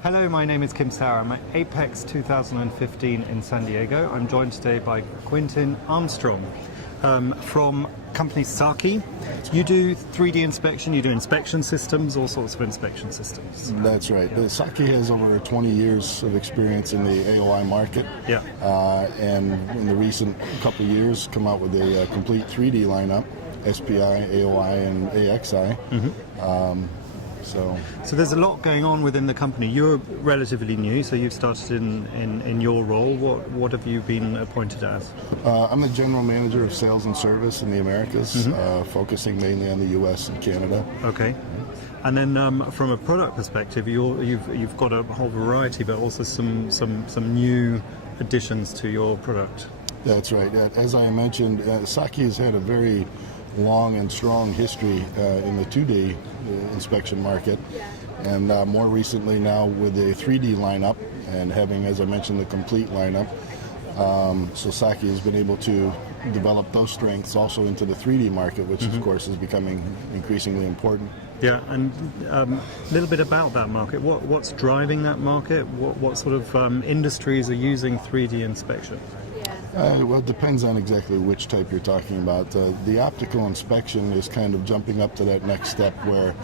Hello, my name is Kim Sauer. I'm at APEX 2015 in San Diego. I'm joined today by Quintin Armstrong from company Saki. You do 3D inspection, you do inspection systems, all sorts of inspection systems. That's right. Yeah. Saki has over 20 years of experience in the AOI market. Yeah. And in the recent couple of years, come out with a complete 3D lineup, SPI, AOI, and AXI. Mm-hmm. So there's a lot going on within the company. You're relatively new, so you've started in your role. What have you been appointed as? I'm the general manager of sales and service in the Americas, Mm-hmm. focusing mainly on the U.S. and Canada. Okay. And then from a product perspective, you've got a whole variety, but also some new additions to your product. That's right. As I mentioned, Saki has had a very long and strong history in the 2D inspection market, and more recently now with the 3D lineup and having, as I mentioned, the complete lineup. So Saki has been able to develop those strengths also into the 3D market, which of course is becoming increasingly important. Yeah, and a little bit about that market. What's driving that market? What sort of industries are using 3D inspection? Well, it depends on exactly which type you're talking about. The optical inspection is kind of jumping up to that next step where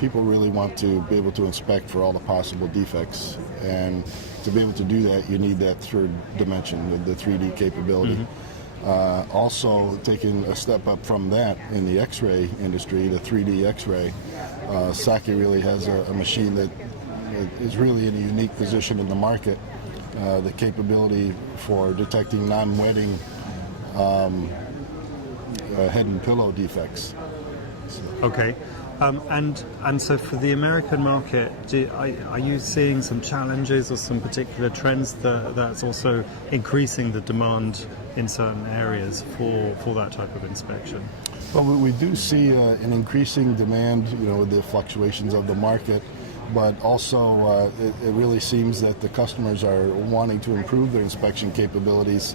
people really want to be able to inspect for all the possible defects. And to be able to do that, you need that third dimension, the 3D capability. Mm-hmm. Also, taking a step up from that in the X-ray industry, the 3D X-ray, Saki really has a machine that is really in a unique position in the market. The capability for detecting non-wetting head and pillow defects. Okay, and so for the American market, are you seeing some challenges or some particular trends that's also increasing the demand in certain areas for that type of inspection? Well, we do see an increasing demand, with the fluctuations of the market. But also, it really seems that the customers are wanting to improve their inspection capabilities.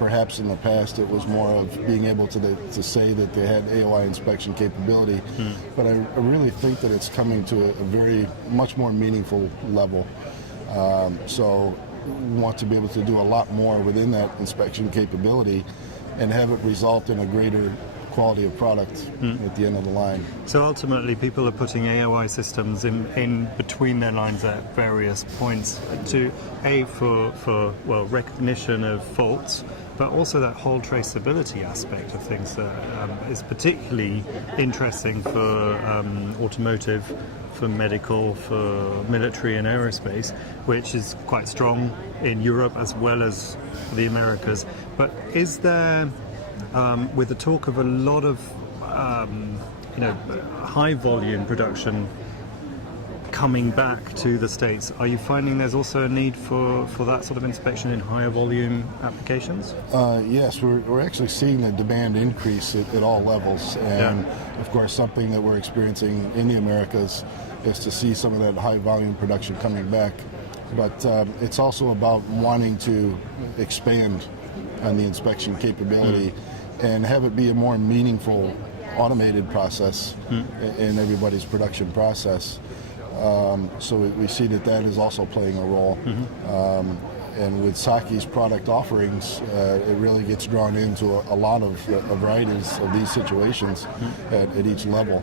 Perhaps in the past it was more of being able to say that they had AOI inspection capability, but I really think that it's coming to a very much more meaningful level. So we want to be able to do a lot more within that inspection capability and have it result in a greater quality of product at the end of the line. So ultimately people are putting AOI systems in between their lines at various points for recognition of faults, but also that whole traceability aspect of things that is particularly interesting for automotive, for medical, for military and aerospace, which is quite strong in Europe as well as the Americas. But is there with the talk of a lot of high volume production coming back to the States, are you finding there's also a need for that sort of inspection in higher volume applications? Yes, we're actually seeing the demand increase at all levels, and of course something that we're experiencing in the Americas is to see some of that high volume production coming back. But it's also about wanting to expand on the inspection capability and have it be a more meaningful automated process in everybody's production process. So we see that is also playing a role. And with Saki's product offerings, it really gets drawn into a lot of varieties of these situations at each level.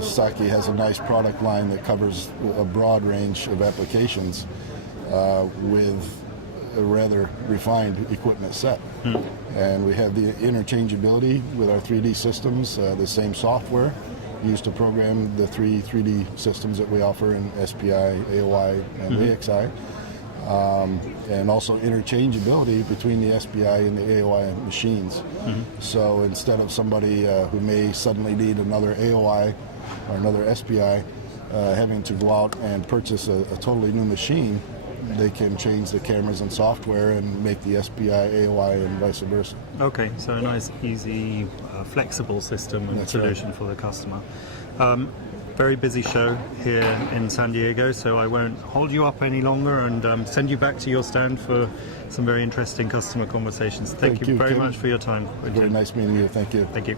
Saki has a nice product line that covers a broad range of applications with a rather refined equipment set. And we have the interchangeability with our 3D systems, the same software used to program the 3D systems that we offer in SPI, AOI, and AXI. And also interchangeability between the SPI and the AOI machines. So instead of somebody who may suddenly need another AOI or another SPI having to go out and purchase a totally new machine, they can change the cameras and software and make the SPI, AOI, and vice versa. Okay, so a nice, easy, flexible system and solution for the customer. Very busy show here in San Diego, so I won't hold you up any longer and send you back to your stand for some very interesting customer conversations. Thank you very much for your time. Very nice meeting you. Thank you. Thank you.